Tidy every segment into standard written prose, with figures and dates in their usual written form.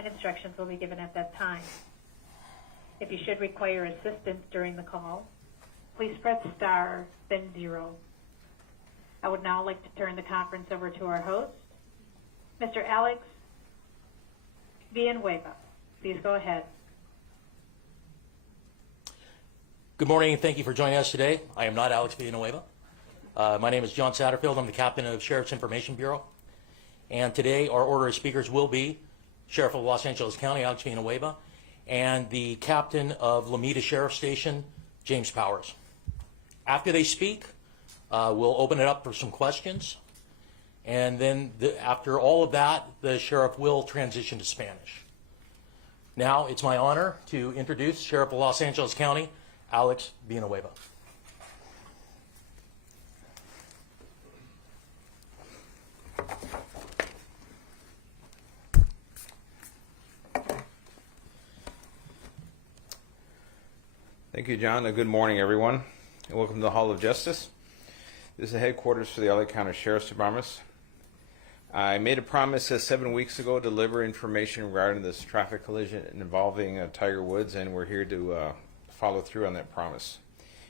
and instructions will be given at that time. If you should require assistance during the call, please press star, then 0. I would now like to turn the conference over to our host, Mr. Alex Villanueva. Please go ahead. Good morning, and thank you for joining us today. I am not Alex Villanueva. My name is John Satterfield. I'm the captain of Sheriff's Information Bureau. And today our order of speakers will be Sheriff of Los Angeles County, Alex Villanueva, and the captain of Lomita Sheriff Station, James Powers. After they speak, we'll open it up for some questions. And then after all of that, the sheriff will transition to Spanish. Now it's my honor to introduce Sheriff of Los Angeles County, Alex Villanueva. Thank you, John. Good morning, everyone, and welcome to the Hall of Justice. This is the headquarters for the LA County Sheriff's Department. I made a promise 7 weeks ago to deliver information regarding this traffic collision involving Tiger Woods, and we're here to follow through on that promise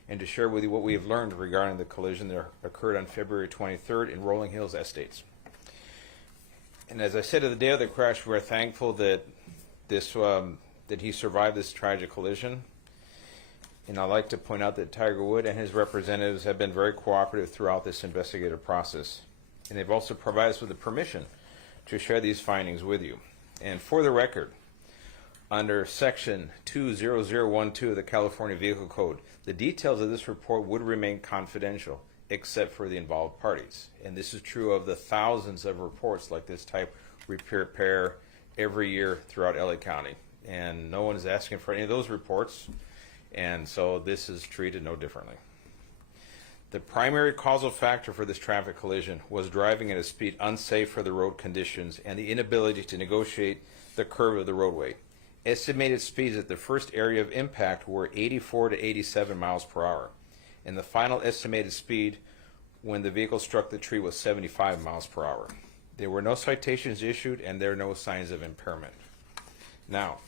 and to share with you what we have learned regarding the collision that occurred on February 23rd in Rolling Hills Estates. And as I said at the day of the crash, we're thankful that that he survived this tragic collision. And I'd like to point out that Tiger Woods and his representatives have been very cooperative throughout this investigative process. And they've also provided us with the permission to share these findings with you. And for the record, under Section 20012 of the California Vehicle Code, the details of this report would remain confidential except for the involved parties. And this is true of the thousands of reports like this type we prepare every year throughout LA County. And no one is asking for any of those reports, and so this is treated no differently. The primary causal factor for this traffic collision was driving at a speed unsafe for the road conditions and the inability to negotiate the curve of the roadway. Estimated speeds at the first area of impact were 84 to 87 miles per hour, and the final estimated speed when the vehicle struck the tree was 75 miles per hour. There were no citations issued, and there are no signs of impairment. Now,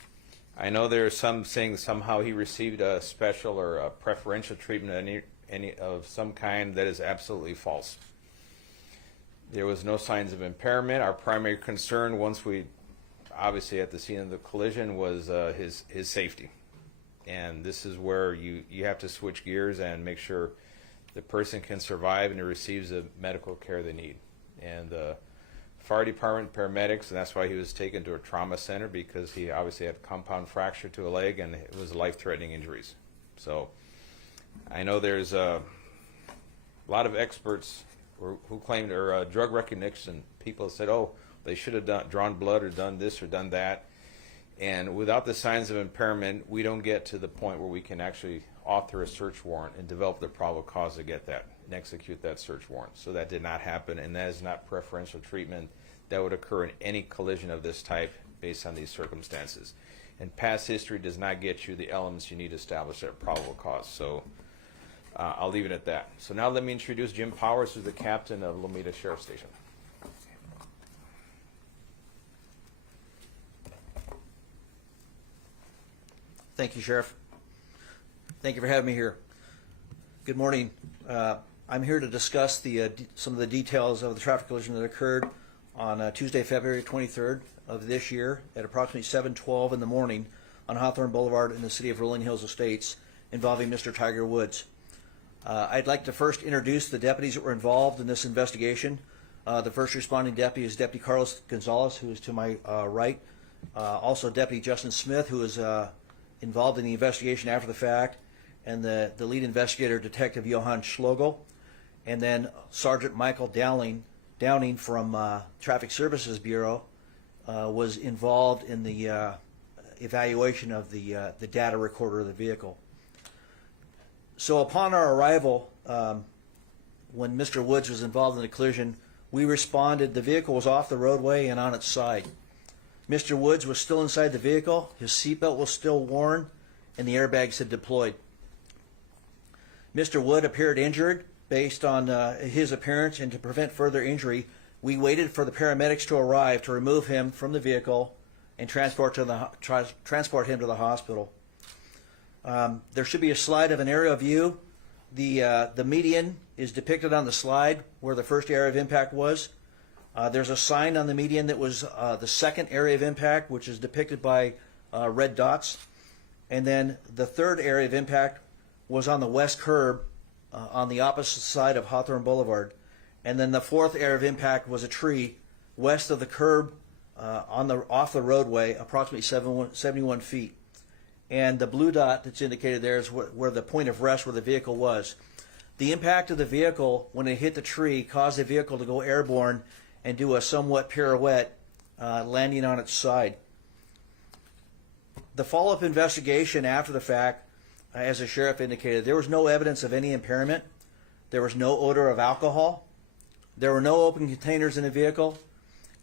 I know there are some saying somehow he received a special or a preferential treatment any of some kind. That is absolutely false. There was no signs of impairment. Our primary concern, once we obviously at the scene of the collision, was his safety. And this is where you have to switch gears and make sure the person can survive and receives the medical care they need. And the fire department, paramedics, and that's why he was taken to a trauma center, because he obviously had a compound fracture to a leg and it was life-threatening injuries. So I know there's a lot of experts who claimed, or drug recognition people said, oh, they should have drawn blood or done this or done that. And without the signs of impairment, we don't get to the point where we can actually author a search warrant and develop the probable cause to get that and execute that search warrant. So that did not happen, and that is not preferential treatment that would occur in any collision of this type based on these circumstances. And past history does not get you the elements you need to establish that probable cause. So I'll leave it at that. So now let me introduce Jim Powers, who's the captain of Lomita Sheriff Station. Thank you, Sheriff. Thank you for having me here. Good morning. I'm here to discuss some of the details of the traffic collision that occurred on Tuesday, February 23rd of this year at approximately 7:12 in the morning on Hawthorne Boulevard in the city of Rolling Hills Estates, involving Mr. Tiger Woods. I'd like to first introduce the deputies that were involved in this investigation. The first responding deputy is Deputy Carlos Gonzalez, who is to my right. Also Deputy Justin Smith, who is involved in the investigation after the fact, and the lead investigator, Detective Johann Schlogel, and then Sergeant Michael Downing from Traffic Services Bureau was involved in the evaluation of the data recorder of the vehicle. So upon our arrival, when Mr. Woods was involved in the collision, we responded. The vehicle was off the roadway and on its side. Mr. Woods was still inside the vehicle, his seatbelt was still worn, and the airbags had deployed. Mr. Wood appeared injured. Based on his appearance, and to prevent further injury, we waited for the paramedics to arrive to remove him from the vehicle and transport him to the hospital. There should be a slide of an aerial view. The median is depicted on the slide where the first area of impact was. There's a sign on the median that was the second area of impact, which is depicted by red dots. And then the third area of impact was on the west curb on the opposite side of Hawthorne Boulevard. And then the fourth area of impact was a tree west of the curb off the roadway, approximately 71 feet. And the blue dot that's indicated there is where the point of rest where the vehicle was. The impact of the vehicle when it hit the tree caused the vehicle to go airborne and do a somewhat pirouette, landing on its side. The follow-up investigation after the fact, as the sheriff indicated, there was no evidence of any impairment. There was no odor of alcohol. There were no open containers in the vehicle.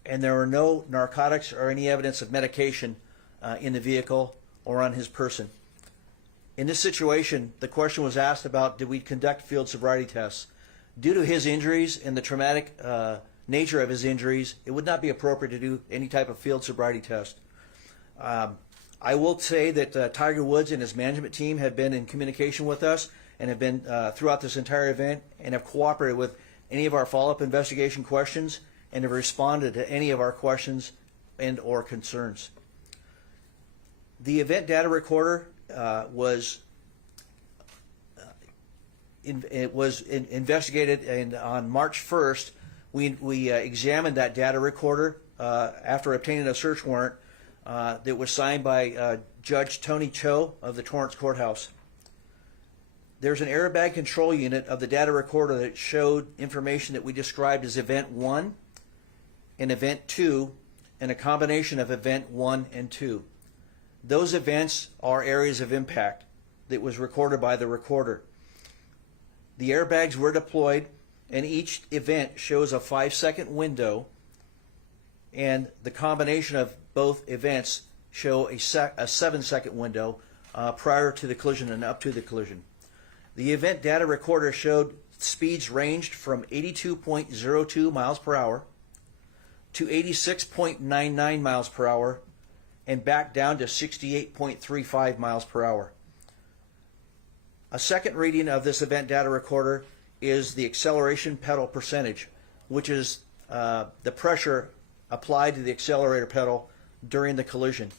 And there were no narcotics or any evidence of medication in the vehicle or on his person. In this situation, the question was asked about, did we conduct field sobriety tests? Due to his injuries and the traumatic nature of his injuries, it would not be appropriate to do any type of field sobriety test. I will say that Tiger Woods and his management team have been in communication with us and have been throughout this entire event and have cooperated with any of our follow-up investigation questions and have responded to any of our questions and or concerns. The event data recorder was investigated, and on March 1st, we examined that data recorder after obtaining a search warrant that was signed by Judge Tony Cho of the Torrance Courthouse. There's an airbag control unit of the data recorder that showed information that we described as Event 1 and Event 2, and a combination of Event 1 and 2. Those events are areas of impact that was recorded by the recorder. The airbags were deployed, and each event shows a 5-second window, and the combination of both events show a 7-second window prior to the collision and up to the collision. The event data recorder showed speeds ranged from 82.02 miles per hour to 86.99 miles per hour and back down to 68.35 miles per hour. A second reading of this event data recorder is the acceleration pedal percentage, which is the pressure applied to the accelerator pedal during the collision.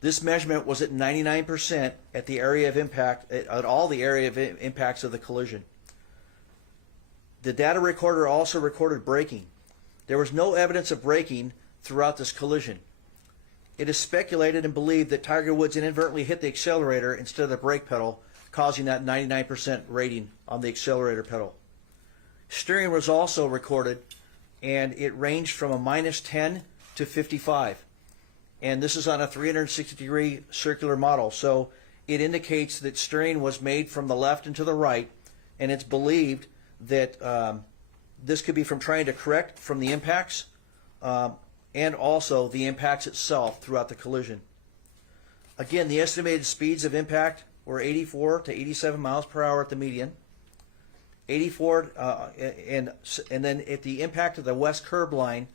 This measurement was at 99% at the area of impact, at all the area of impacts of the collision. The data recorder also recorded braking. There was no evidence of braking throughout this collision. It is speculated and believed that Tiger Woods inadvertently hit the accelerator instead of the brake pedal, causing that 99% rating on the accelerator pedal. Steering was also recorded, and it ranged from a -10 to 55. And this is on a 360-degree circular model, so it indicates that steering was made from the left and to the right, and it's believed that this could be from trying to correct from the impacts and also the impacts itself throughout the collision. Again, the estimated speeds of impact were 84 to 87 miles per hour at the median, 84, and then at the impact of the west curb line,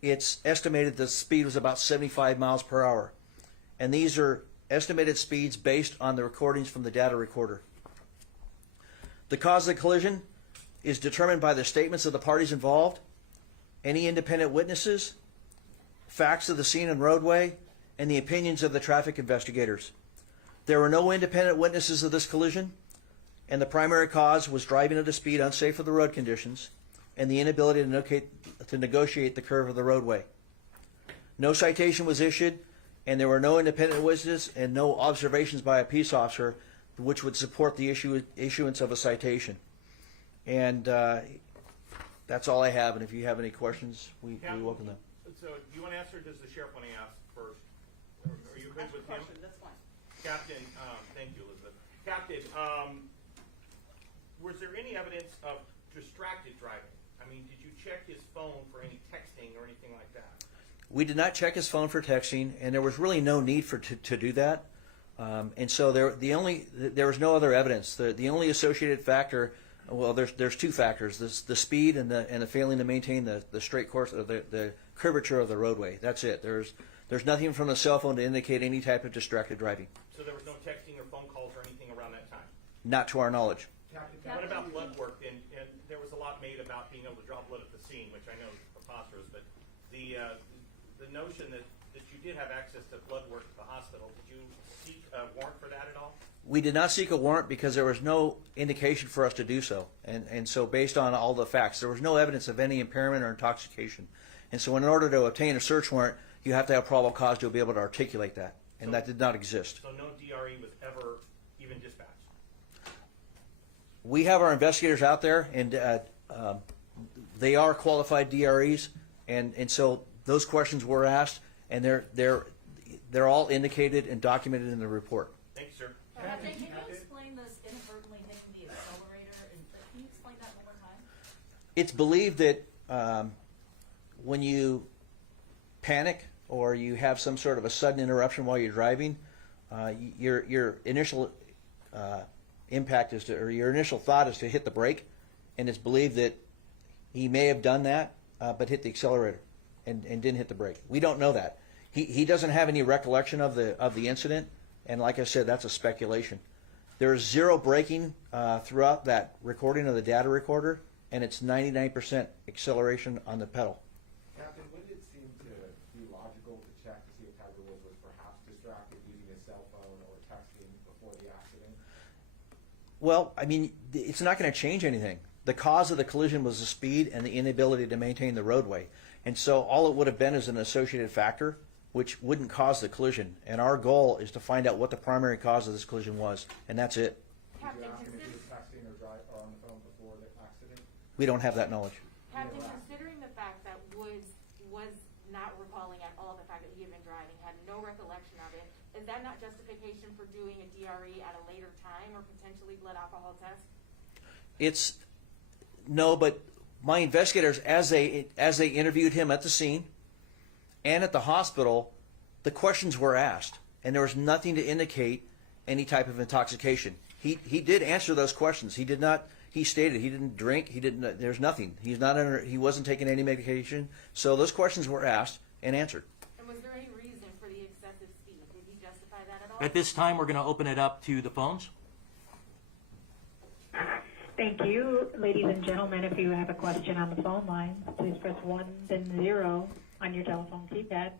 it's estimated the speed was about 75 miles per hour. And these are estimated speeds based on the recordings from the data recorder. The cause of the collision is determined by the statements of the parties involved, any independent witnesses, facts of the scene and roadway, and the opinions of the traffic investigators. There were no independent witnesses of this collision, and the primary cause was driving at a speed unsafe for the road conditions and the inability to negotiate the curve of the roadway. No citation was issued, and there were no independent witnesses and no observations by a peace officer which would support the issuance of a citation. And that's all I have, and if you have any questions, we welcome them. So do you want to answer, or does the sheriff want to ask first? Are you good with him? That's fine. Captain, thank you, Elizabeth. Captain, was there any evidence of distracted driving? I mean, did you check his phone for any texting or anything like that? We did not check his phone for texting, and there was really no need to do that. And so there was no other evidence. The only associated factor, well, there's two factors: the speed and the failing to maintain the straight course of the curvature of the roadway. That's it. There's nothing from the cell phone to indicate any type of distracted driving. So there was no texting or phone calls or anything around that time? Not to our knowledge. Captain, what about blood work? And there was a lot made about being able to draw blood at the scene, which I know is preposterous, but the notion that you did have access to blood work at the hospital, did you seek a warrant for that at all? We did not seek a warrant because there was no indication for us to do so. And so based on all the facts, there was no evidence of any impairment or intoxication. And so in order to obtain a search warrant, you have to have probable cause to be able to articulate that. And that did not exist. So no DRE was ever even dispatched? We have our investigators out there, and they are qualified DREs. And so those questions were asked, and they're all indicated and documented in the report. Thank you, sir. Captain, can you explain this inadvertently hitting the accelerator? Can you explain that one more time? It's believed that when you panic or you have some sort of a sudden interruption while you're driving, your initial impact is to, or your initial thought is to hit the brake, and it's believed that he may have done that, but hit the accelerator and didn't hit the brake. We don't know that. He doesn't have any recollection of the incident, and like I said, that's a speculation. There is zero braking throughout that recording of the data recorder, and it's 99% acceleration on the pedal. Captain, wouldn't it seem to be logical to check to see if Tiger Woods was perhaps distracted using his cell phone or texting before the accident? Well, I mean, it's not going to change anything. The cause of the collision was the speed and the inability to maintain the roadway. And so all it would have been is an associated factor, which wouldn't cause the collision. And our goal is to find out what the primary cause of this collision was, and that's it. Did you ask him if he was texting or on the phone before the accident? We don't have that knowledge. Captain, considering the fact that Woods was not recalling at all the fact that he had been driving, had no recollection of it, is that not justification for doing a DRE at a later time or potentially blood alcohol test? No, but my investigators, as they interviewed him at the scene and at the hospital, the questions were asked, and there was nothing to indicate any type of intoxication. He did answer those questions. He did not. He stated he didn't drink. He didn't. There's nothing. He's not. He wasn't taking any medication. So those questions were asked and answered. And was there any reason for the excessive speed? Did he justify that at all? At this time, we're going to open it up to the phones. Thank you. Ladies and gentlemen, if you have a question on the phone line, please press 1, then 0 on your telephone keypad.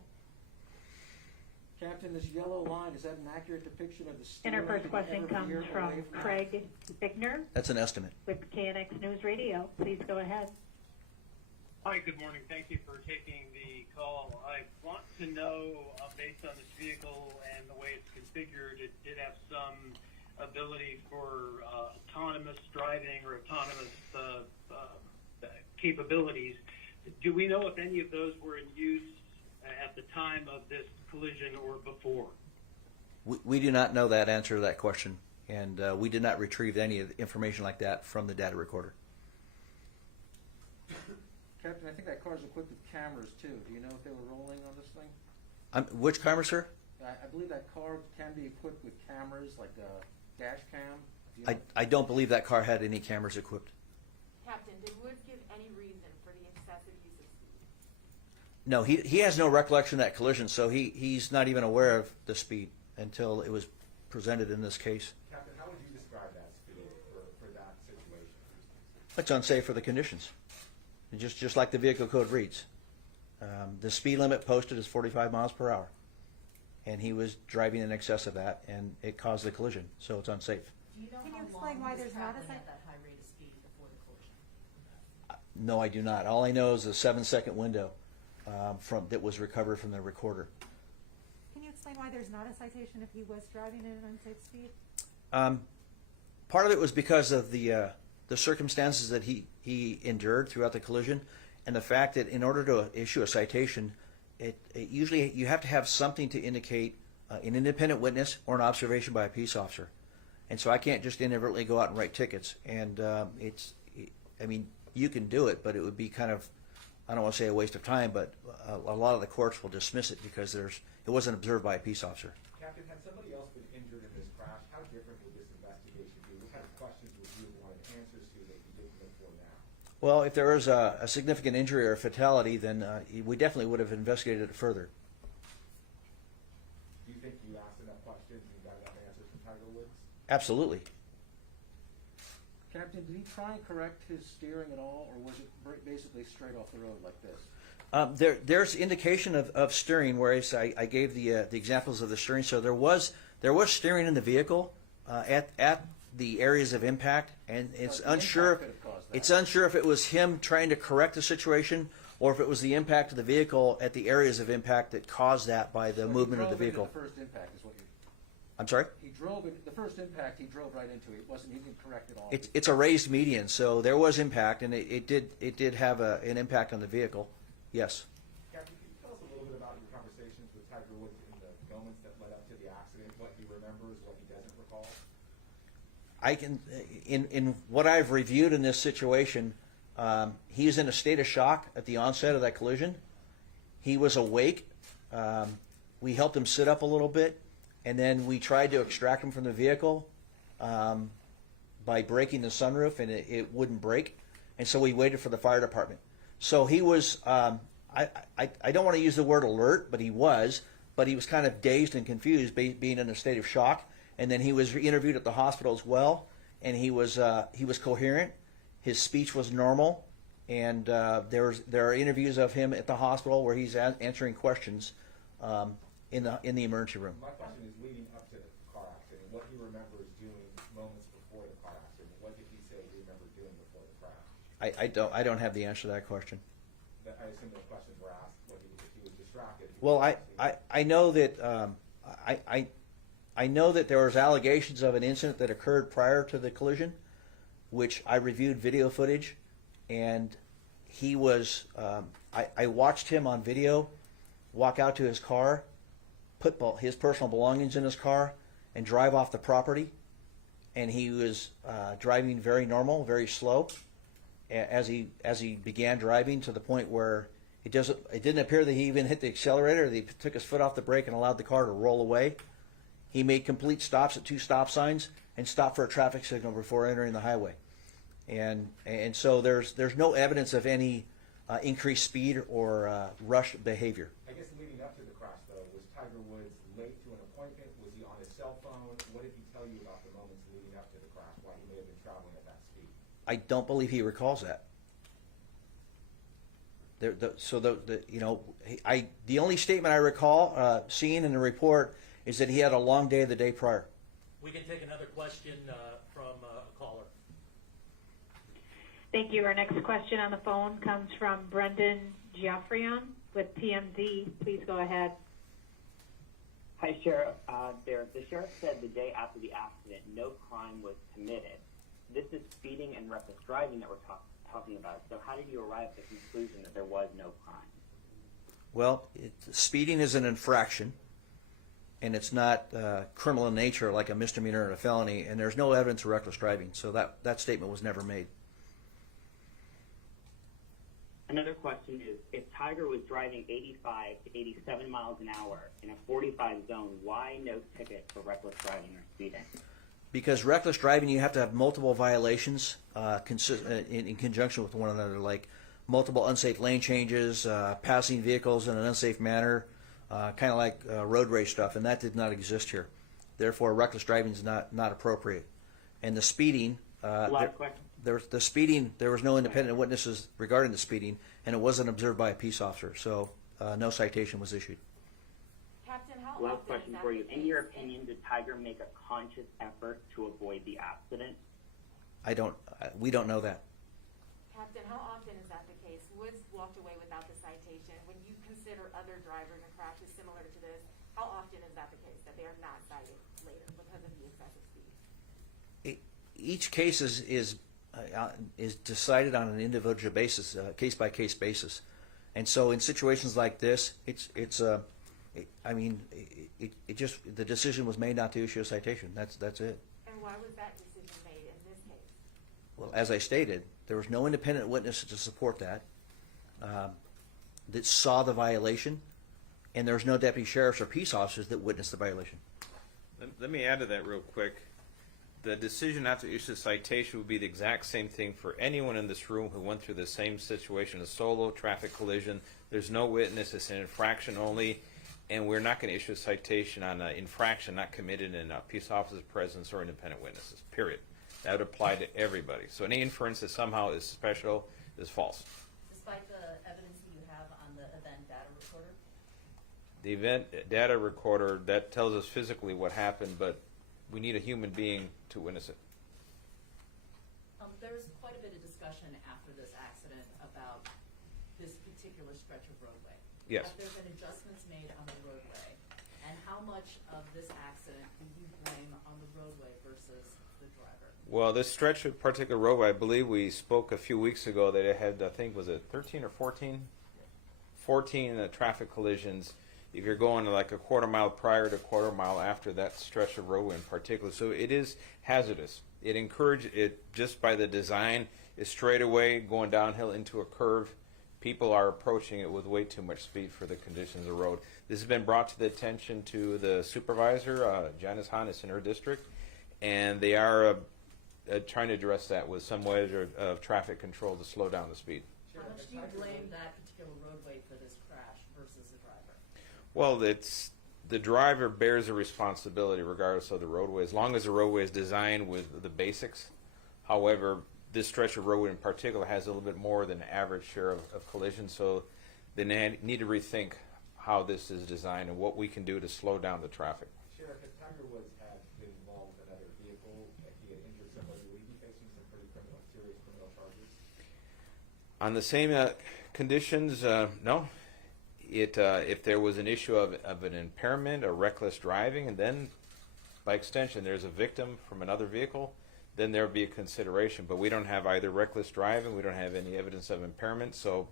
Captain, this yellow line, is that an accurate depiction of the And our steering first to question every comes year from away from Craig Bigner That's an estimate. with KNX News Radio. Please go ahead. Hi, good morning. Thank you for taking the call. I want to know, based on this vehicle and the way it's configured, it did have some ability for autonomous driving or autonomous capabilities. Do we know if any of those were in use at the time of this collision or before? We do not know that answer to that question, and we did not retrieve any information like that from the data recorder. Captain, I think that car's equipped with cameras too. Do you know if they were rolling on this thing? Which camera, sir? I believe that car can be equipped with cameras, like a dash cam. Do you know? I don't believe that car had any cameras equipped. Captain, did Woods give any reason for the excessive use of speed? No, he has no recollection of that collision, so he's not even aware of the speed until it was presented in this case. Captain, how would you describe that speed for that situation? It's unsafe for the conditions, just like the vehicle code reads. The speed limit posted is 45 miles per hour, and he was driving in excess of that, and it caused the collision, so it's unsafe. Do you know Can how you explain long why he was there's not a traveling cite- at that high rate of speed before the collision? No, I do not. All I know is a 7-second window that was recovered from the recorder. Can you explain why there's not a citation if he was driving at an unsafe speed? Part of it was because of the circumstances that he endured throughout the collision, and the fact that in order to issue a citation, it usually you have to have something to indicate an independent witness or an observation by a peace officer. And so I can't just inadvertently go out and write tickets. And I mean, you can do it, but it would be kind of, I don't want to say a waste of time, but a lot of the courts will dismiss it because it wasn't observed by a peace officer. Captain, had somebody else been injured in this crash, how different would this investigation be? What kind of questions would you have wanted answers to that you didn't look for now? Well, if there was a significant injury or a fatality, then we definitely would have investigated it further. you asked enough questions and you got enough answers from Tiger Woods? Absolutely. Captain, did he try and correct his steering at all, or was it basically straight off the road like this? There's indication of steering, whereas I gave the examples of the steering. So there was steering in the vehicle at the areas of impact, and it's But the unsure. impact could have caused that. It's unsure if it was him trying to correct the situation, or if it was the impact of the vehicle at the areas of impact that caused that by the So he movement of the drove into vehicle. The first impact is what you. I'm sorry. He drove it. The first impact, he drove right into it. He didn't correct it all. It's a raised median, so there was impact, and it did have an impact on the vehicle. Yes. Captain, can you tell us a little bit about your conversations with Tiger Woods in the moments that led up to the accident, what he remembers, what he doesn't recall? I can, in what I've reviewed in this situation, he is in a state of shock at the onset of that collision. He was awake. We helped him sit up a little bit, and then we tried to extract him from the vehicle by breaking the sunroof, and it wouldn't break. And so we waited for the fire department. So he was, I don't want to use the word alert, but he was kind of dazed and confused, being in a state of shock. And then he was interviewed at the hospital as well, and he was coherent. His speech was normal, and there are interviews of him at the hospital where he's answering questions in the emergency room. My question is leading up to the car accident, what he remembers doing moments before the car accident. What did he say he remembered doing before the crash? I don't have the answer to that question. I assume the questions were asked, if he was distracted. Well, I know that I know that there was allegations of an incident that occurred prior to the collision, which I reviewed video footage, and he was. I watched him on video walk out to his car, put his personal belongings in his car, and drive off the property. And he was driving very normal, very slow, as he began driving, to the point where it didn't appear that he even hit the accelerator. He took his foot off the brake and allowed the car to roll away. He made complete stops at 2 stop signs and stopped for a traffic signal before entering the highway. And so there's no evidence of any increased speed or rushed behavior. I guess leading up to the crash, though, was Tiger Woods late to an appointment? Was he on his cell phone? What did he tell you about the moments leading up to the crash, why he may have been traveling at that speed? I don't believe he recalls that. The only statement I recall seeing in the report is that he had a long day the day prior. We can take another question from a caller. Thank you. Our next question on the phone comes from Brendan Geoffrion with TMZ. Please go ahead. Hi, Sheriff. The sheriff said the day after the accident, no crime was committed. This is speeding and reckless driving that we're talking about. So how did you arrive at the conclusion that there was no crime? Well, speeding is an infraction, and it's not criminal in nature like a misdemeanor or a felony, and there's no evidence of reckless driving. So that statement was never made. Another question is, if Tiger was driving 85 to 87 miles an hour in a 45 zone, why no ticket for reckless driving or speeding? Because reckless driving, you have to have multiple violations in conjunction with one another, like multiple unsafe lane changes, passing vehicles in an unsafe manner, kind of like road rage stuff, and that did not exist here. Therefore, reckless driving is not appropriate. And the speeding, there was no independent witnesses regarding the speeding, and it wasn't observed by a peace officer, so no citation was issued. Captain, how Last often question is that for you. the In your case? opinion, did Tiger make a conscious effort to avoid the accident? We don't know that. Captain, how often is that the case? Woods walked away without the citation. When you consider other drivers and crashes similar to this, how often is that the case, that they are not cited later because of the excessive speed? Each case is decided on an individual basis, case by case basis, and so in situations like this, the decision was made not to issue a citation. That's it. And why was that decision made in this case? Well, as I stated, there was no independent witness to support that saw the violation, and there was no deputy sheriffs or peace officers that witnessed the violation. Let me add to that real quick. The decision not to issue a citation would be the exact same thing for anyone in this room who went through the same situation, a solo traffic collision. There's no witness. It's an infraction only. and we're not going to issue a citation on an infraction not committed in a peace officer's presence or independent witnesses, period. That would apply to everybody. So any inference that somehow is special is false. Despite the evidence that you have on the event data recorder? The event data recorder, that tells us physically what happened, but we need a human being to witness it. There was quite a bit of discussion after this accident about this particular stretch of roadway. Yes. Have there been adjustments made on the roadway? And how much of this accident do you blame on the roadway versus the driver? Well, this stretch of particular roadway, I believe we spoke a few weeks ago that it had, I think, was it 13 or 14? 14 traffic collisions. If you're going like a quarter mile prior to quarter mile after that stretch of roadway in particular. So it is hazardous. It encouraged it just by the design is straight away going downhill into a curve. People are approaching it with way too much speed for the conditions of the road. This has been brought to the attention to the supervisor, Janice Hahn, is in her district, and they are trying to address that with some measure of traffic control to slow down the speed. How much do you blame that particular roadway for this crash versus the driver? Well, it's the driver bears a responsibility regardless of the roadway, as long as the roadway is designed with the basics. However, this stretch of roadway in particular has a little bit more than average share of collisions, so they need to rethink how this is designed and what we can do to slow down the traffic. Sheriff, if Tiger Woods had been involved in another vehicle, if he had injured somebody, would he be facing some pretty serious criminal charges? On the same conditions, no. If there was an issue of an impairment or reckless driving, and then by extension there's a victim from another vehicle, then there would be a consideration. But we don't have either reckless driving, we don't have any evidence of impairment, so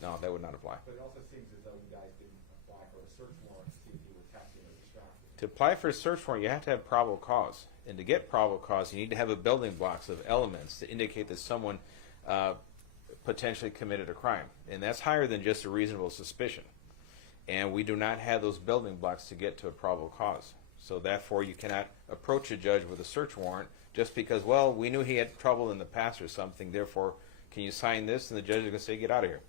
no, that would not apply. But it also seems as though you guys didn't apply for a search warrant to see if he was texting or distracted. To apply for a search warrant, you have to have probable cause. And to get probable cause, you need to have a building blocks of elements to indicate that someone potentially committed a crime. And that's higher than just a reasonable suspicion. And we do not have those building blocks to get to a probable cause. So therefore, you cannot approach a judge with a search warrant just because, well, we knew he had trouble in the past or something, therefore, can you sign this? And the judge is going to say, get out of here.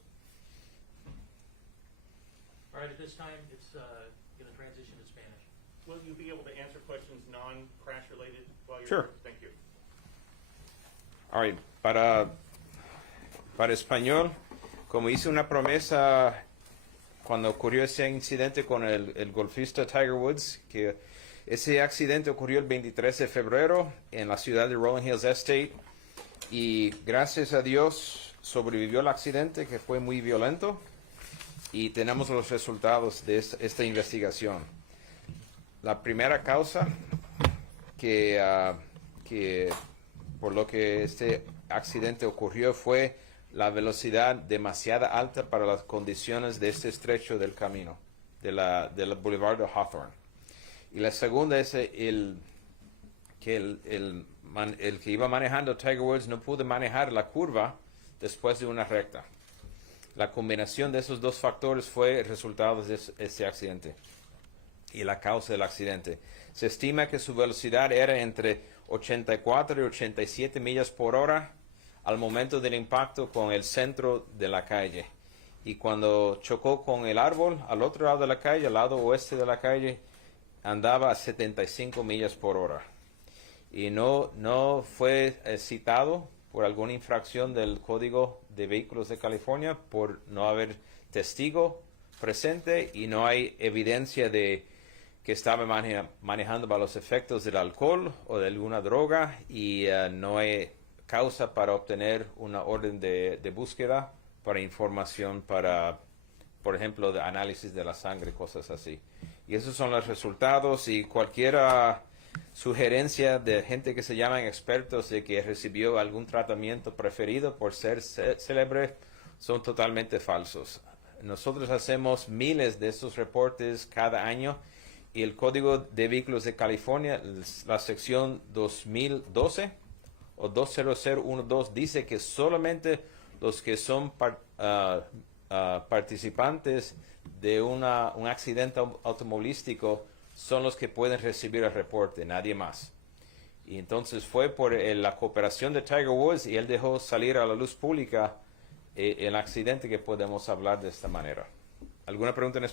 All right, at this time, it's going to transition to Spanish. Will you be able to answer questions non-crash related while you're Sure. here? Thank you. All right, para español, como hice una promesa cuando ocurrió ese incidente con el golfista Tiger Woods, que ese accidente ocurrió el 23 de febrero en la ciudad de Rolling Hills Estate, y gracias a Dios sobrevivió el accidente, que fue muy violento, y tenemos los resultados de esta investigación. La primera causa que por lo que este accidente ocurrió fue la velocidad demasiado alta para las condiciones de este estrecho del camino, del Boulevard de Hawthorne. Y la segunda es el que iba manejando Tiger Woods no pudo manejar la curva después de una recta. La combinación de esos dos factores fue el resultado de ese accidente y la causa del accidente. Se estima que su velocidad era entre 84 y 87 millas por hora al momento del impacto con el centro de la calle. Y cuando chocó con el árbol al otro lado de la calle, al lado oeste de la calle, andaba a 75 millas por hora. Y no fue citado por alguna infracción del Código de Vehículos de California por no haber testigo presente, y no hay evidencia de que estaba manejando bajo los efectos del alcohol o de alguna droga, y no hay causa para obtener una orden de búsqueda para información para, por ejemplo, de análisis de la sangre, cosas así. Y esos son los resultados, y cualquier sugerencia de gente que se llaman expertos de que recibió algún tratamiento preferido por ser célebre son totalmente falsos. Nosotros hacemos miles de estos reportes cada año, y el Código de Vehículos de California, la sección 2012 o 20012, dice que solamente los que son participantes de un accidente automovilístico son los que pueden recibir el reporte, nadie más. Y entonces fue por la cooperación de Tiger Woods, y él dejó salir a la luz pública el accidente, que podemos hablar de esta manera. ¿Alguna pregunta en español?